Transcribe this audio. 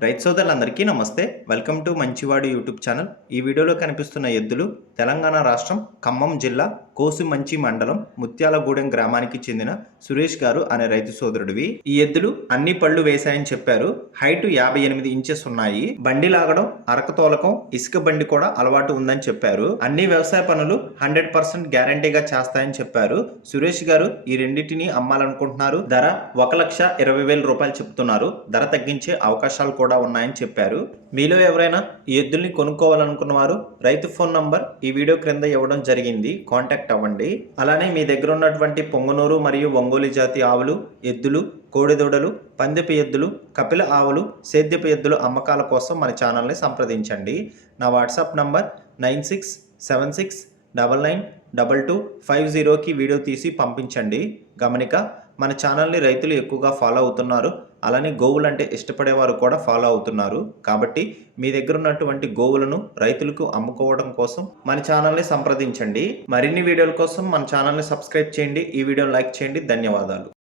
రైతు సోదరులందరికీ నమస్తే. వెల్కమ్ టు మంచివాడు యూట్యూబ్ ఛానల్. ఈ వీడియోలో కనిపిస్తున్న ఎద్దులు తెలంగాణ రాష్ట్రం ఖమ్మం జిల్లా కోసుమంచి మండలం ముత్యాలగూడెం గ్రామానికి చెందిన సురేష్ గారు అనే రైతు సోదరుడివి. ఈ ఎద్దులు అన్ని పళ్ళు వేశాయని చెప్పారు. హైట్ 58 ఇంచెస్ ఉన్నాయి. బండి లాగడం, అరక తోలకం, ఇసుక బండి కూడా అలవాటు ఉందని చెప్పారు. అన్ని వ్యవసాయ పనులు 100% గ్యారంటీగా చేస్తాయని చెప్పారు. సురేష్ గారు ఈ రెండింటిని అమ్మాలనుకుంటున్నారు. ధర 1,20,000 రూపాయలు చెప్తున్నారు. ధర తగ్గించే అవకాశాలు కూడా ఉన్నాయని చెప్పారు. మీలో ఎవరైనా ఈ ఎద్దుల్ని కొనుక్కోవాలనుకున్న వారు రైతు ఫోన్ నంబర్ ఈ వీడియో క్రింద ఇవ్వడం జరిగింది. కాంటాక్ట్ అవ్వండి. అలానే మీ దగ్గర ఉన్నటువంటి పొంగనూరు మరియు ఒంగోలు జాతి ఆవులు, ఎద్దులు, కోడిదూడలు, పందెపు ఎద్దులు, కపిల ఆవులు, సేద్యపు ఎద్దులు అమ్మకాల కోసం మన ఛానల్ని సంప్రదించండి. నా వాట్సాప్ నంబర్ 9676999250కి వీడియో తీసి పంపించండి. గమనిక, మన ఛానల్ని రైతులు ఎక్కువగా ఫాలో అవుతున్నారు. అలానే గోవులు అంటే ఇష్టపడేవారు కూడా ఫాలో అవుతున్నారు. కాబట్టి మీ దగ్గర ఉన్నటువంటి గోవులను రైతులకు అమ్ముకోవడం కోసం మన ఛానల్ని సంప్రదించండి. మరిన్ని వీడియోల కోసం మన ఛానల్ని సబ్స్క్రైబ్ చేయండి. ఈ వీడియోని లైక్ చేయండి. ధన్యవాదాలు.